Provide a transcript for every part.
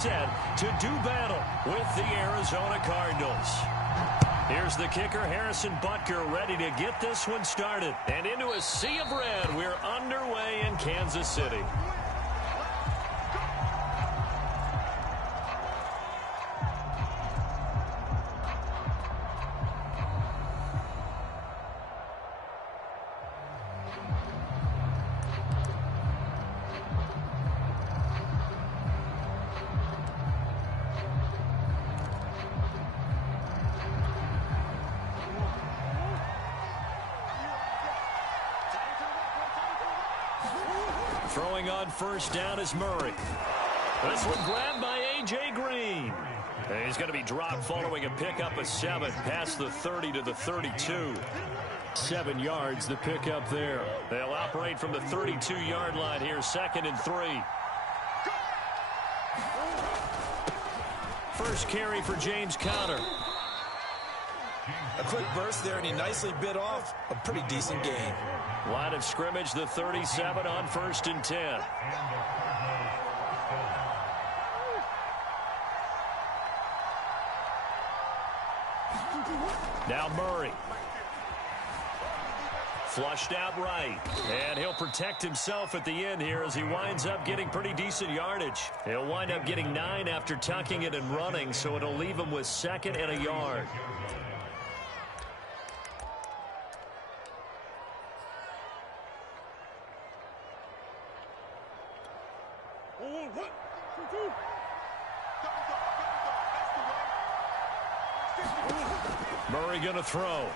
set to do battle with the Arizona Cardinals. Here's the kicker, Harrison Butker, ready to get this one started. And into a sea of red, we're underway in Kansas City. Throwing on first down is Murray. This one grabbed by A.J. Green. And he's going to be dropped following a pickup of 7 past the 30 to the 32. 7 yards, the pickup there. They'll operate from the 32-yard line here, 2nd and 3. First carry for James Conner. A quick burst there, and he nicely bit off a pretty decent gain. Line of scrimmage, the 37 on 1st and 10. Now Murray. Flushed out right. And he'll protect himself at the end here as he winds up getting pretty decent yardage. He'll wind up getting 9 after tucking it and running, so it'll leave him with 2nd and a yard. Murray going to throw.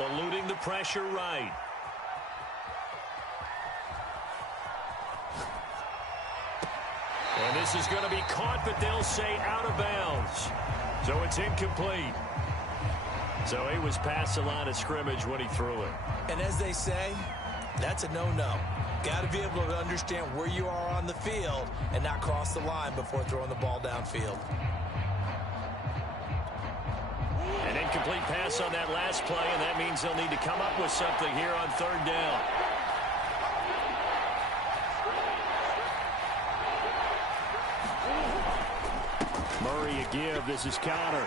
Eluding the pressure right. And this is going to be caught, but they'll say out of bounds. So it's incomplete. So he was past the line of scrimmage when he threw it. And as they say, that's a no-no. Got to be able to understand where you are on the field and not cross the line before throwing the ball downfield. An incomplete pass on that last play, and that means they'll need to come up with something here on 3rd down. Murray a give. This is Conner.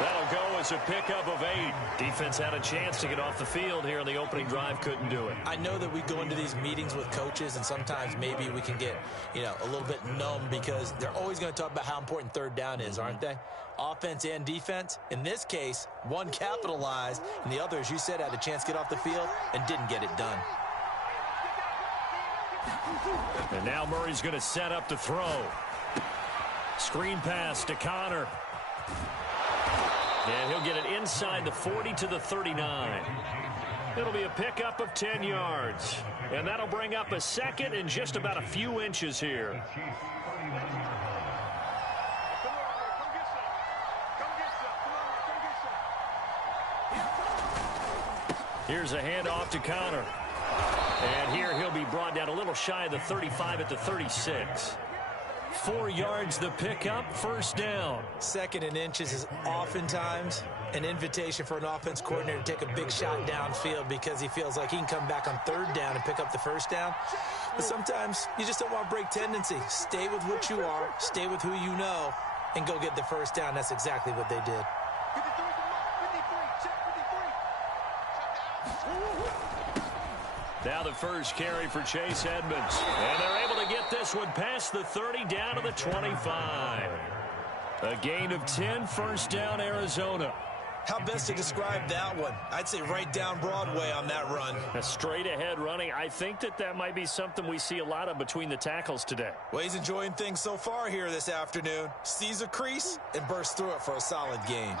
That'll go as a pickup of 8. Defense had a chance to get off the field here on the opening drive, couldn't do it. I know that we go into these meetings with coaches, and sometimes maybe we can get, a little bit numb because they're always going to talk about how important 3rd down is, aren't they? Offense and defense. In this case, one capitalized, and the other, as you said, had a chance to get off the field and didn't get it done. And now Murray's going to set up to throw. Screen pass to Conner. And he'll get it inside the 40 to the 39. It'll be a pickup of 10 yards. And that'll bring up a 2nd and just about a few inches here. Here's a handoff to Conner. And here he'll be brought down a little shy of the 35 at the 36. 4 yards the pickup, 1st down. 2nd and inches is oftentimes an invitation for an offense coordinator to take a big shot downfield because he feels like he can come back on 3rd down and pick up the 1st down. But sometimes you just don't want to break tendency. Stay with what you are, stay with who you know, and go get the 1st down. That's exactly what they did. Now the first carry for Chase Edmonds. And they're able to get this one past the 30 down to the 25. A gain of 10, 1st down Arizona. How best to describe that one? I'd say right down Broadway on that run. A straight ahead running. I think that might be something we see a lot of between the tackles today. Well, he's enjoying things so far here this afternoon. Sees a crease and bursts through it for a solid gain.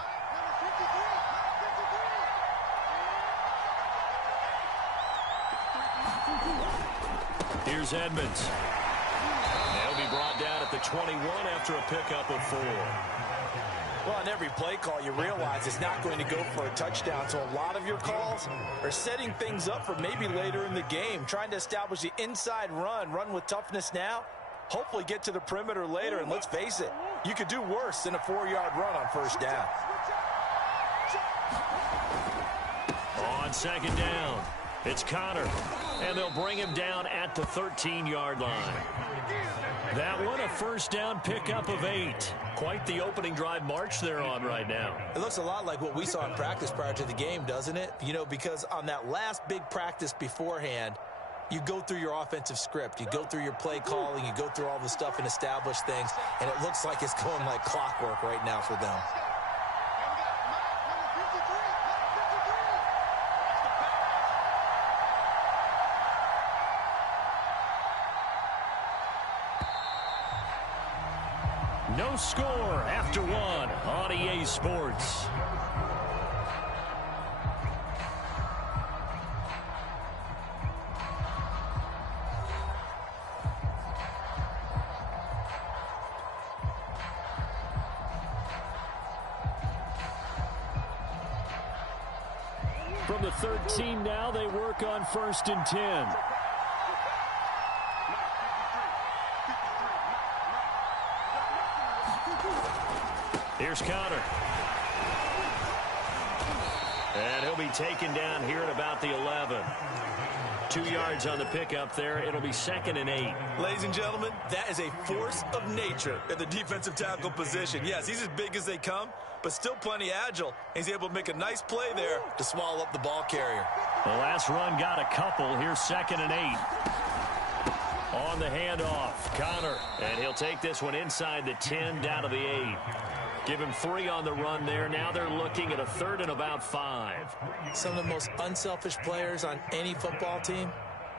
Here's Edmonds. They'll be brought down at the 21 after a pickup of 4. Well, on every play call, you realize it's not going to go for a touchdown. So a lot of your calls are setting things up for maybe later in the game, trying to establish the inside run with toughness now, hopefully get to the perimeter later. And let's face it, you could do worse than a 4-yard run on 1st down. On 2nd down, it's Conner. And they'll bring him down at the 13-yard line. That one, a first down pickup of 8. Quite the opening drive march they're on right now. It looks a lot like what we saw in practice prior to the game, doesn't it? You know, because on that last big practice beforehand, you go through your offensive script. You go through your play calling. You go through all the stuff and establish things. And it looks like it's going like clockwork right now for them. No score after one on EA Sports. From the 13 now, they work on 1st and 10. Here's Connor. And he'll be taken down here at about the 11. 2 yards on the pickup there. It'll be 2nd and 8. Ladies and gentlemen, that is a force of nature at the defensive tackle position. Yes, he's as big as they come, but still plenty agile. He's able to make a nice play there to swallow up the ball carrier. The last run got a couple. Here's 2nd and 8. On the handoff, Connor. And he'll take this one inside the 10 down to the 8. Give him 3 on the run there. Now they're looking at a 3rd and about 5. Some of the most unselfish players on any football team,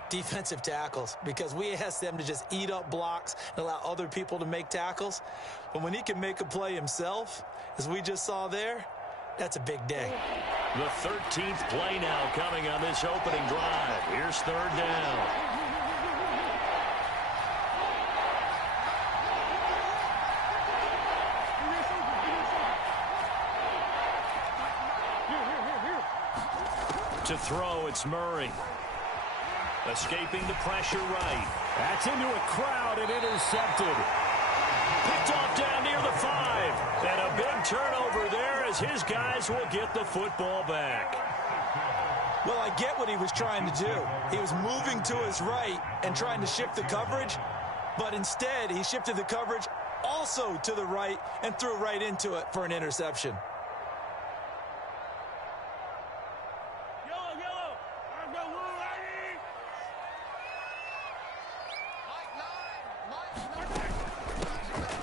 defensive tackles, because we ask them to just eat up blocks and allow other people to make tackles. But when he can make a play himself, as we just saw there, that's a big day. The 13th play now coming on this opening drive. Here's 3rd down. To throw, it's Murray. Escaping the pressure right. That's into a crowd and intercepted. Picked off down near the 5. And a big turnover there as his guys will get the football back. Well, I get what he was trying to do. He was moving to his right and trying to shift the coverage, but instead he shifted the coverage also to the right and threw right into it for an interception.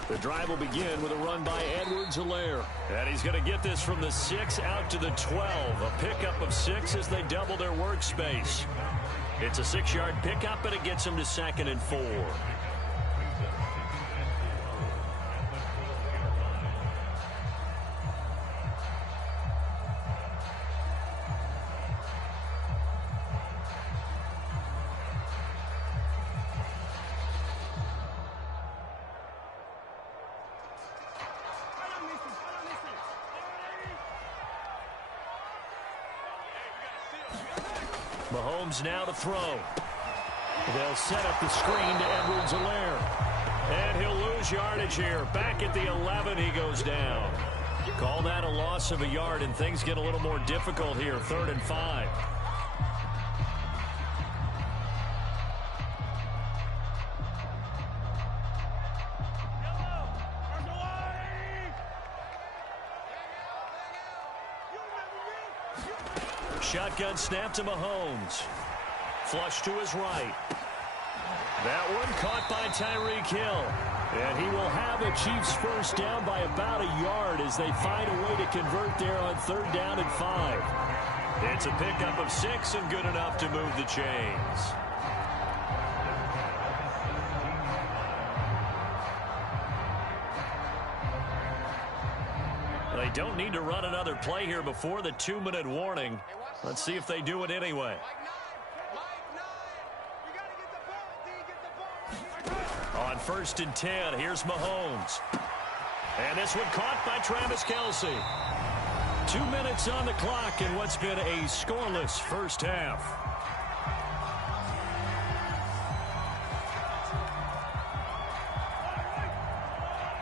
The drive will begin with a run by Edwards-Helaire. And he's going to get this from the 6 out to the 12. A pickup of 6 as they double their workspace. It's a 6-yard pickup, and it gets them to 2nd and 4. Mahomes now to throw. They'll set up the screen to Edwards-Helaire. And he'll lose yardage here. Back at the 11, he goes down. Call that a loss of a yard, and things get a little more difficult here. 3rd and 5. Shotgun snap to Mahomes. Flush to his right. That one caught by Tyreek Hill. And he will have a Chiefs first down by about a yard as they find a way to convert there on 3rd down and 5. It's a pickup of 6 and good enough to move the chains. They don't need to run another play here before the 2-minute warning. Let's see if they do it anyway. On 1st and 10, here's Mahomes. And this one caught by Travis Kelce. 2 minutes on the clock in what's been a scoreless first half.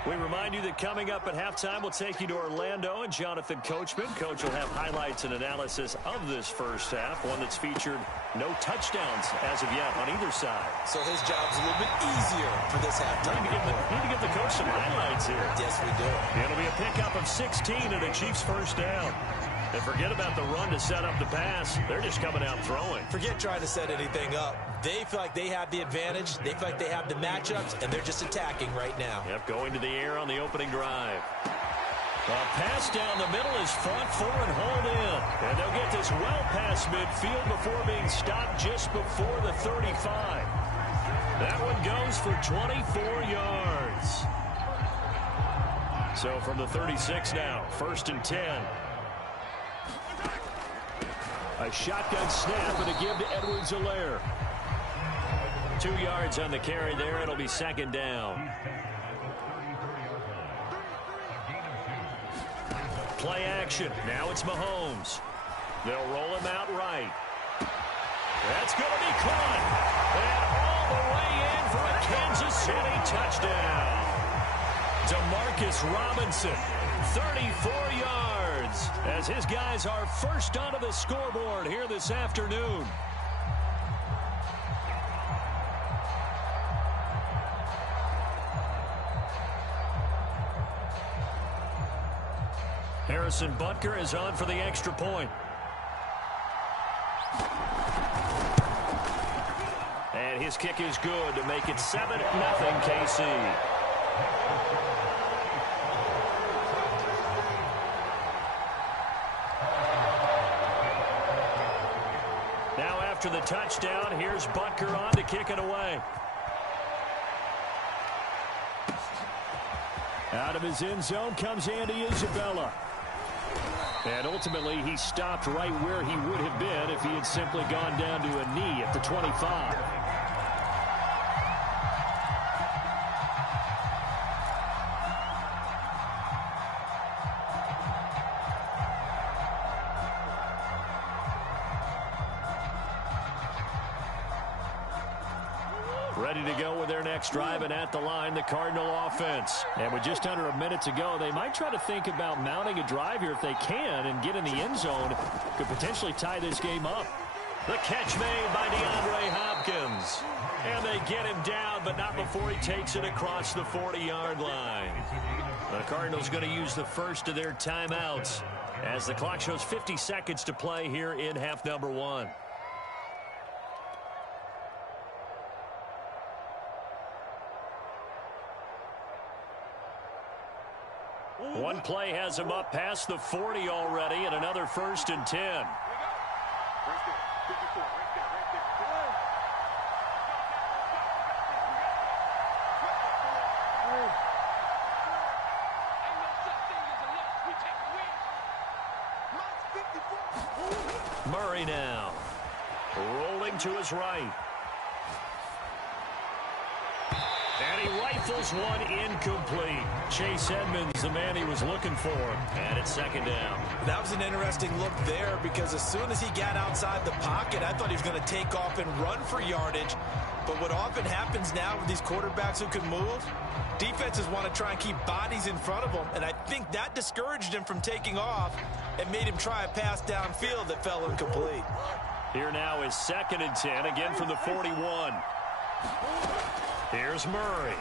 We remind you that coming up at halftime, we'll take you to Orlando and Jonathan Coachman. Coach will have highlights and analysis of this first half, one that's featured no touchdowns as of yet on either side. So his job's a little bit easier for this halftime. Need to give the coach some highlights here. Yes, we do. It'll be a pickup of 16 and a Chiefs first down. And forget about the run to set up the pass. They're just coming out throwing. Forget trying to set anything up. They feel like they have the advantage. They feel like they have the matchups, and they're just attacking right now. Yep, going to the air on the opening drive. A pass down the middle is front four and hold in. And they'll get this well past midfield before being stopped just before the 35. That one goes for 24 yards. So from the 36 now, 1st and 10. A shotgun snap and a give to Edwards-Helaire. 2 yards on the carry there. It'll be 2nd down. Play action. Now it's Mahomes. They'll roll him out right. That's going to be caught. And all the way in for a Kansas City touchdown. Demarcus Robinson, 34 yards, as his guys are first onto the scoreboard here this afternoon. Harrison Butker is on for the extra point. And his kick is good to make it 7-0 KC. Now after the touchdown, here's Butker on to kick it away. Out of his end zone comes Andy Isabella. And ultimately, he stopped right where he would have been if he had simply gone down to a knee at the 25. Ready to go with their next drive, and at the line, the Cardinal offense. And with just under a minute to go, they might try to think about mounting a drive here if they can and get in the end zone. Could potentially tie this game up. The catch made by DeAndre Hopkins. And they get him down, but not before he takes it across the 40-yard line. The Cardinals going to use the first of their timeouts as the clock shows 50 seconds to play here in half number 1. One play has him up past the 40 already, and another 1st and 10. Murray now, rolling to his right. And he rifles one incomplete. Chase Edmonds, the man he was looking for. And it's 2nd down. That was an interesting look there because as soon as he got outside the pocket, I thought he was going to take off and run for yardage. But what often happens now with these quarterbacks who can move, defenses want to try and keep bodies in front of them. And I think that discouraged him from taking off and made him try a pass downfield that fell incomplete. Here now is 2nd and 10, again from the 41. Here's Murray.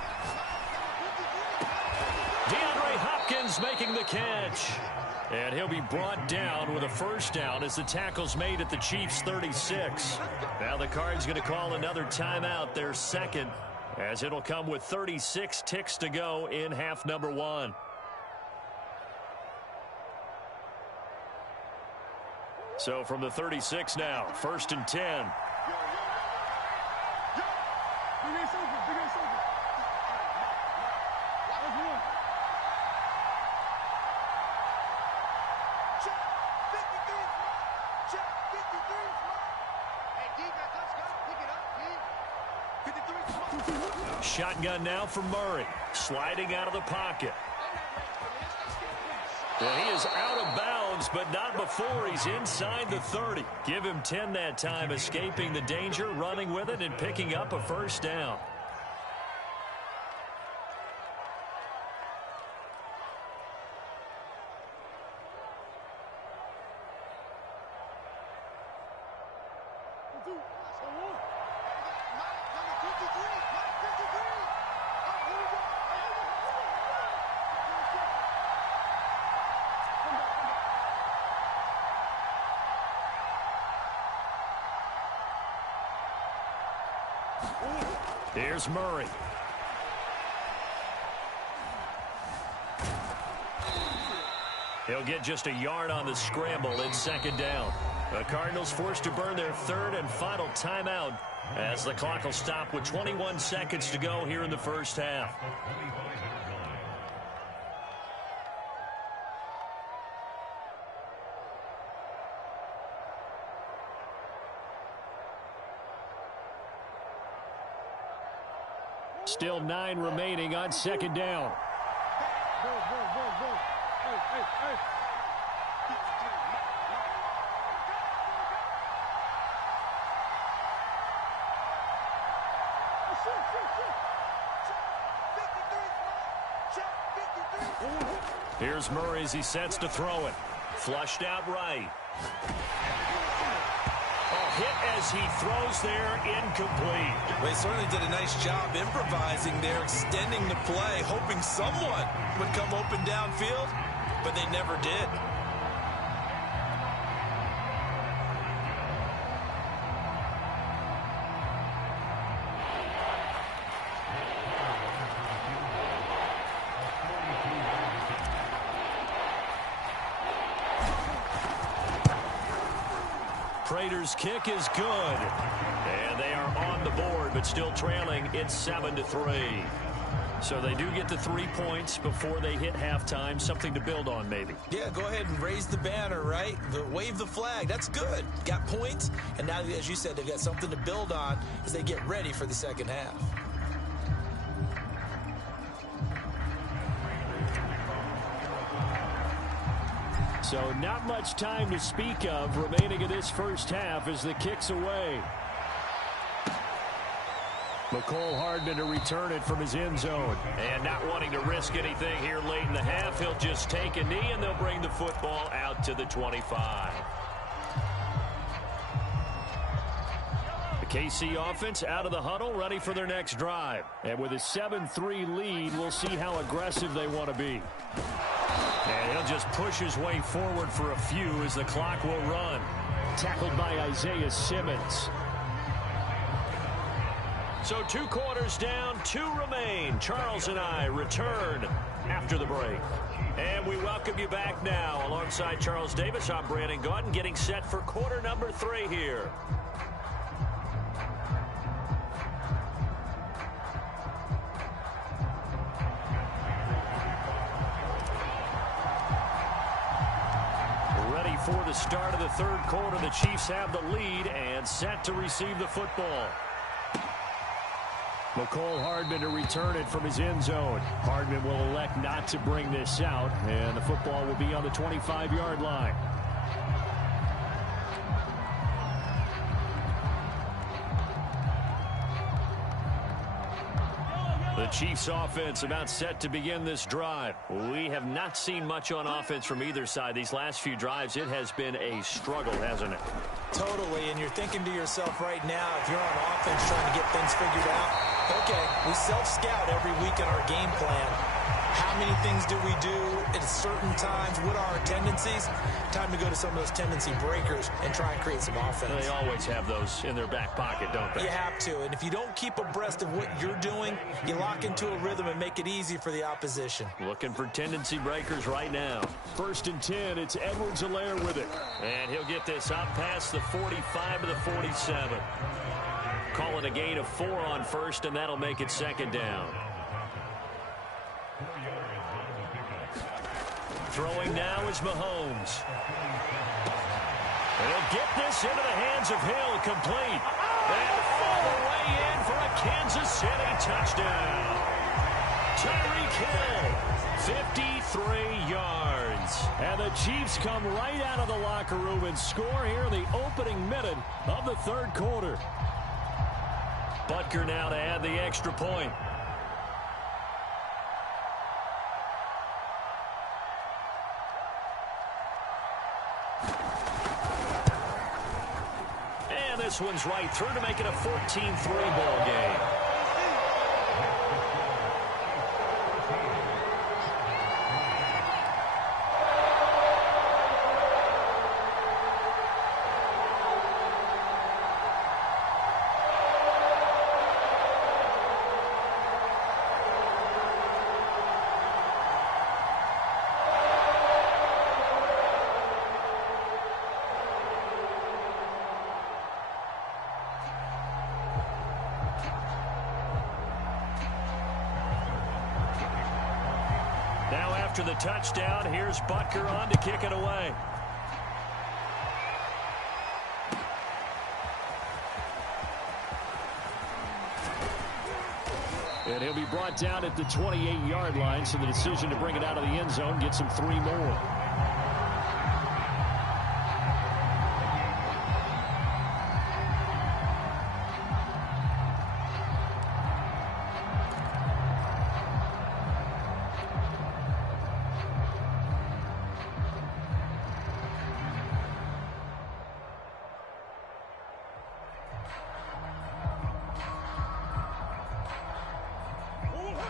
DeAndre Hopkins making the catch. And he'll be brought down with a 1st down as the tackle's made at the Chiefs' 36. Now the Cards going to call another timeout, their 2nd, as it'll come with 36 ticks to go in half number 1. So from the 36 now, 1st and 10. Shotgun now for Murray, sliding out of the pocket. Well, he is out of bounds, but not before he's inside the 30. Give him 10 that time, escaping the danger, running with it, and picking up a 1st down. Here's Murray. He'll get just a yard on the scramble. It's second down. The Cardinals forced to burn their third and final timeout as the clock will stop with 21 seconds to go here in the first half. Still 9 remaining on second down. Here's Murray as he sets to throw it. Flushed out right. Hit as he throws there, incomplete. Well, he certainly did a nice job improvising there, extending the play, hoping someone would come open downfield, but they never did. Prater's kick is good. And they are on the board, but still trailing. It's 7-3. So they do get the 3 points before they hit halftime. Something to build on, maybe. Yeah, go ahead and raise the banner, right? Wave the flag. That's good. Got points. And now, as you said, they've got something to build on as they get ready for the second half. So not much time to speak of remaining in this first half as the kick's away. McCole Hardman to return it from his end zone. And not wanting to risk anything here late in the half, he'll just take a knee and they'll bring the football out to the 25. The KC offense out of the huddle, ready for their next drive. And with a 7-3 lead, we'll see how aggressive they want to be. And he'll just push his way forward for a few as the clock will run. Tackled by Isaiah Simmons. So 2 quarters down, 2 remain. Charles and I return after the break. And we welcome you back now. Alongside Charles Davis, I'm Brandon Gaudin, getting set for quarter number 3 here. For the start of the third quarter, the Chiefs have the lead and set to receive the football. McCole Hardman to return it from his end zone. Hardman will elect not to bring this out, and the football will be on the 25-yard line. The Chiefs offense about set to begin this drive. We have not seen much on offense from either side. These last few drives, it has been a struggle, hasn't it? Totally, and you're thinking to yourself right now, if you're on offense trying to get things figured out, okay, we self-scout every week in our game plan. How many things do we do at certain times? What are our tendencies? Time to go to some of those tendency breakers and try and create some offense. They always have those in their back pocket, don't they? You have to, and if you don't keep abreast of what you're doing, you lock into a rhythm and make it easy for the opposition. Looking for tendency breakers right now. 1st and 10, it's Edwards-Helaire with it. And he'll get this up past the 45 to the 47. Calling a gain of 4 on first, and that'll make it second down. Throwing now is Mahomes. And he'll get this into the hands of Hill, complete. And all the way in for a Kansas City touchdown. Tyreek Hill, 53 yards. And the Chiefs come right out of the locker room and score here in the opening minute of the third quarter. Butker now to add the extra point. And this one's right through to make it a 14-3 ball game. after the touchdown. Here's Butker on to kick it away. And he'll be brought down at the 28-yard line, so the decision to bring it out of the end zone gets him 3 more.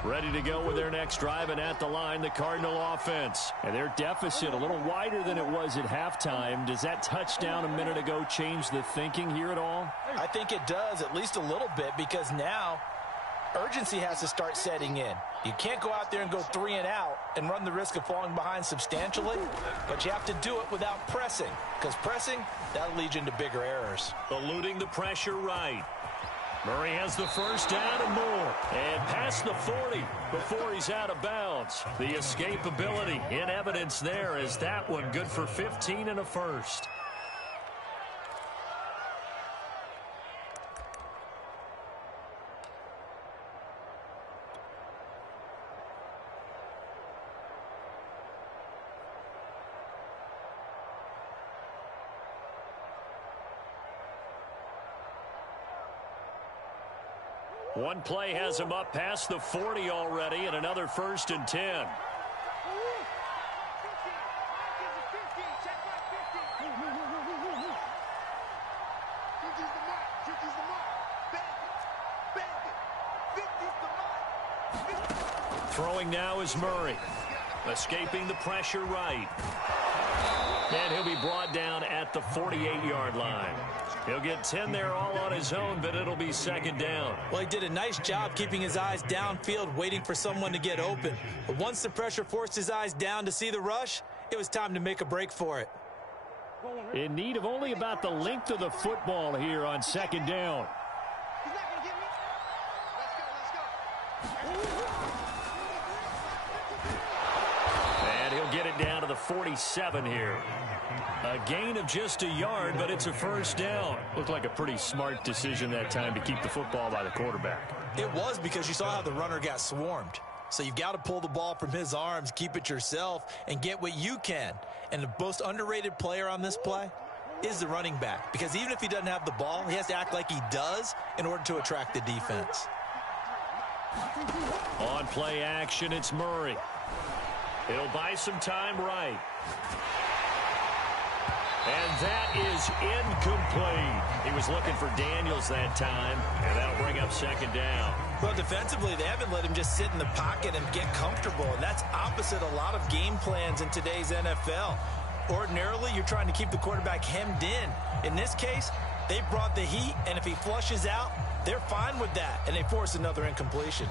Ready to go with their next drive, and at the line, the Cardinal offense. And their deficit a little wider than it was at halftime. Does that touchdown a minute ago change the thinking here at all? I think it does, at least a little bit, because now urgency has to start setting in. You can't go out there and go 3 and out and run the risk of falling behind substantially, but you have to do it without pressing, because pressing, that'll lead you into bigger errors. Eluding the pressure right. Murray has the first down and more. And past the 40 before he's out of bounds. The escapability in evidence there as that one good for 15 and a first. One play has him up past the 40 already, and another 1st and 10. Throwing now is Murray. Escaping the pressure right. And he'll be brought down at the 48-yard line. He'll get 10 there all on his own, but it'll be 2nd down. Well, he did a nice job keeping his eyes downfield, waiting for someone to get open. But once the pressure forced his eyes down to see the rush, it was time to make a break for it. In need of only about the length of the football here on 2nd down. He's not going to get me. Let's go. And he'll get it down to the 47 here. A gain of just a yard, but it's a 1st down. Looked like a pretty smart decision that time to keep the football by the quarterback. It was, because you saw how the runner got swarmed. So you've got to pull the ball from his arms, keep it yourself, and get what you can. And the most underrated player on this play is the running back. Because even if he doesn't have the ball, he has to act like he does in order to attract the defense. On play action, it's Murray. It'll buy some time right. And that is incomplete. He was looking for Daniels that time, and that'll bring up 2nd down. Well, defensively, they haven't let him just sit in the pocket and get comfortable, and that's opposite a lot of game plans in today's NFL. Ordinarily, you're trying to keep the quarterback hemmed in. In this case, they brought the heat, and if he flushes out, they're fine with that, and they force another incompletion.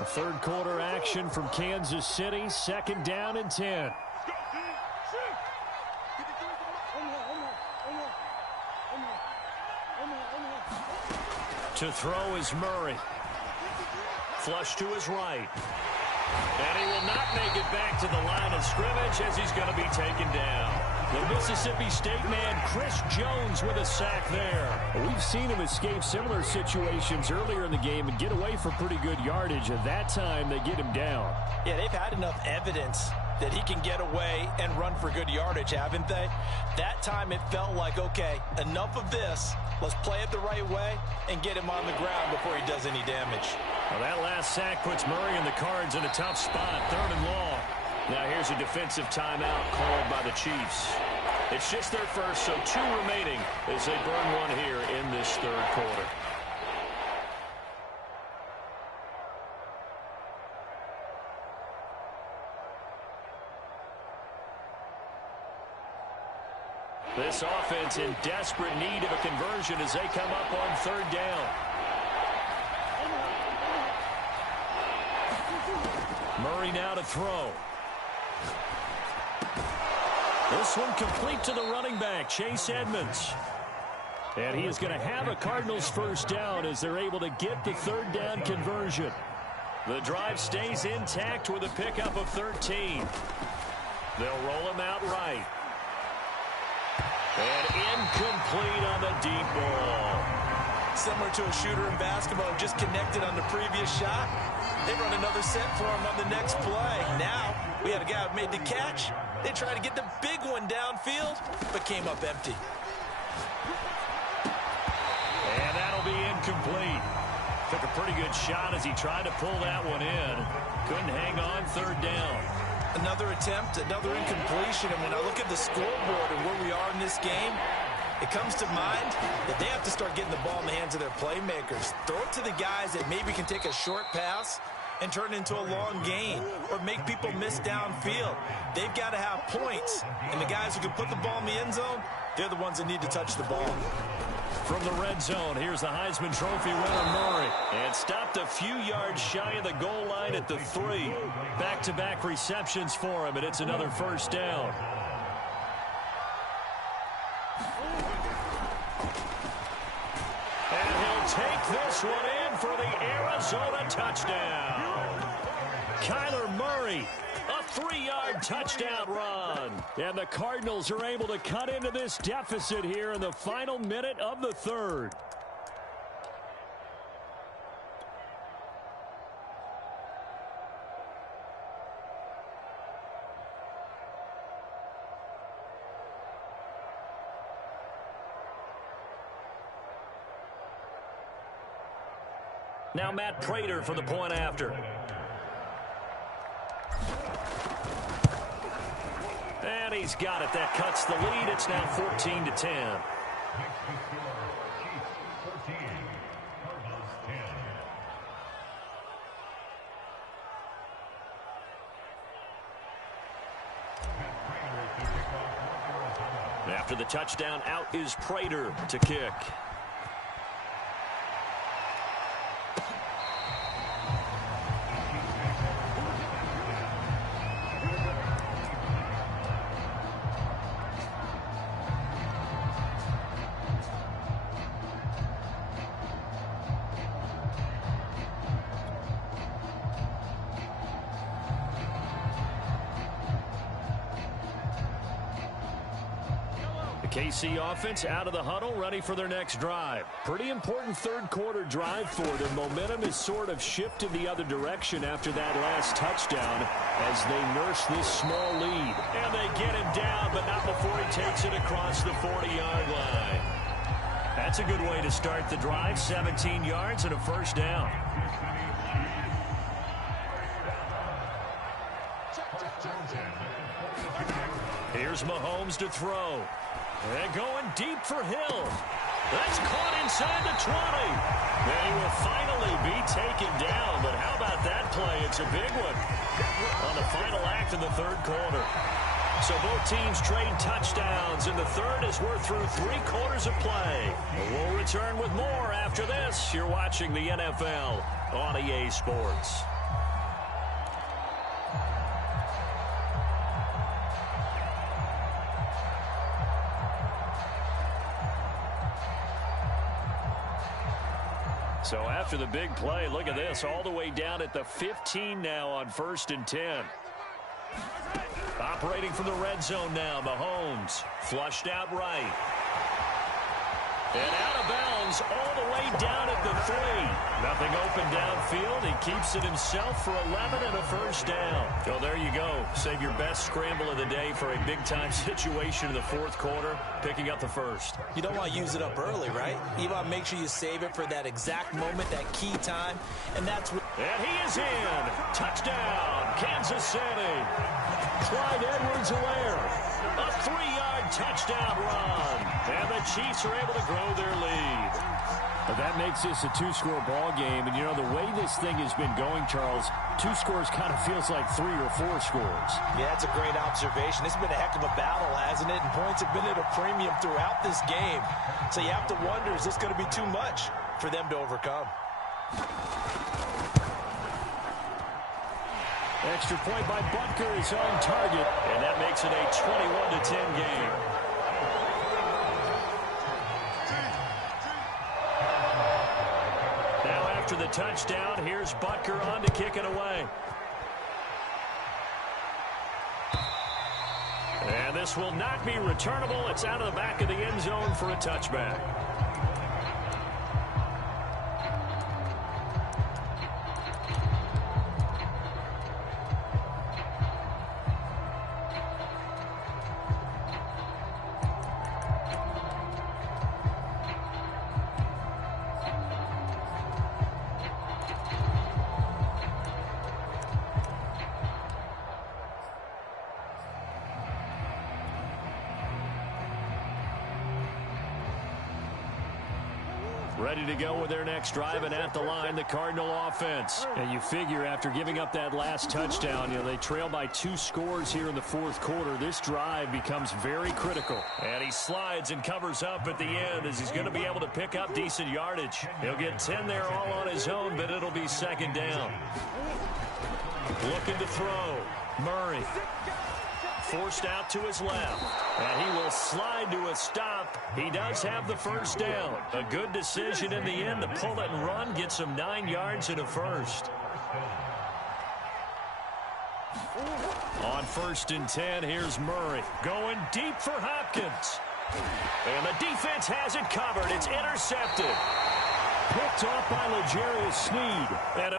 A 3rd quarter action from Kansas City. 2nd down and 10. To throw is Murray. Flush to his right. And he will not make it back to the line of scrimmage as he's going to be taken down. The Mississippi State man, Chris Jones, with a sack there. We've seen him escape similar situations earlier in the game and get away for pretty good yardage. At that time, they get him down. Yeah, they've had enough evidence that he can get away and run for good yardage, haven't they? That time it felt like, okay, enough of this. Let's play it the right way and get him on the ground before he does any damage. Well, that last sack puts Murray and the Cards in a tough spot, 3rd and long. Now here's a defensive timeout called by the Chiefs. It's just their first, so 2 remaining as they burn one here in this 3rd quarter. This offense in desperate need of a conversion as they come up on 3rd down. Murray now to throw. This one complete to the running back, Chase Edmonds. And he is going to have a Cardinals first down as they're able to get the third down conversion. The drive stays intact with a pickup of 13. They'll roll him out right. And incomplete on the deep ball. Similar to a shooter in basketball, just connected on the previous shot. They run another set for him on the next play. Now, we had a guy who made the catch. They tried to get the big one downfield, but came up empty. And that'll be incomplete. Took a pretty good shot as he tried to pull that one in. Couldn't hang on third down. Another attempt, another incompletion. And when I look at the scoreboard and where we are in this game, it comes to mind that they have to start getting the ball in the hands of their playmakers. Throw it to the guys that maybe can take a short pass and turn it into a long gain or make people miss downfield. They've got to have points. And the guys who can put the ball in the end zone, they're the ones that need to touch the ball. From the red zone, here's the Heisman Trophy winner, Murray. And stopped a few yards shy of the goal line at the 3. Back-to-back receptions for him, and it's another first down. And he'll take this one in for the Arizona touchdown. Kyler Murray, a 3-yard touchdown run. And the Cardinals are able to cut into this deficit here in the final minute of the third. Now Matt Prater for the point after. And he's got it. That cuts the lead. It's now 14-10. After the touchdown, out is Prater to kick. KC offense out of the huddle, ready for their next drive. Pretty important third quarter drive for them. Momentum has sort of shifted the other direction after that last touchdown as they nurse this small lead. And they get him down, but not before he takes it across the 40-yard line. That's a good way to start the drive. 17 yards and a first down. Here's Mahomes to throw. And going deep for Hill. That's caught inside the 20. And he will finally be taken down. But how about that play? It's a big one on the final act of the third quarter. So both teams trade touchdowns in the third as we're through 3 quarters of play. We'll return with more after this. You're watching the NFL on EA Sports. So after the big play, look at this, all the way down at the 15 now on 1st and 10. Operating from the red zone now, Mahomes flushed out right. And out of bounds all the way down at the 3. Nothing open downfield. He keeps it himself for 11 and a first down. So there you go. Save your best scramble of the day for a big-time situation in the fourth quarter, picking up the first. You don't want to use it up early, right? You want to make sure you save it for that exact moment, that key time. And that's what... And he is in. Touchdown, Kansas City. Clyde Edwards-Helaire. A 3-yard touchdown run. And the Chiefs are able to grow their lead. But that makes this a 2-score ball game. And, you know, the way this thing has been going, Charles, 2 scores kind of feels like 3 or 4 scores. Yeah, that's a great observation. It's been a heck of a battle, hasn't it? And points have been at a premium throughout this game. So you have to wonder, is this going to be too much for them to overcome? Extra point by Butker is on target. And that makes it a 21-10 game. after the touchdown. Here's Butker on to kick it away. And this will not be returnable. It's out of the back of the end zone for a touchback. Ready to go with their next drive, and at the line, the Cardinal offense. And you figure after giving up that last touchdown, they trail by 2 scores here in the fourth quarter. This drive becomes very critical. And he slides and covers up at the end as he's going to be able to pick up decent yardage. He'll get 10 there all on his own, but it'll be second down. Looking to throw. Murray. Forced out to his left. And he will slide to a stop. He does have the first down. A good decision in the end to pull it and run. Get some 9 yards and a first. On 1st and 10, here's Murray. Going deep for Hopkins. And the defense has it covered. It's intercepted. Picked off by L'Jarius Sneed. And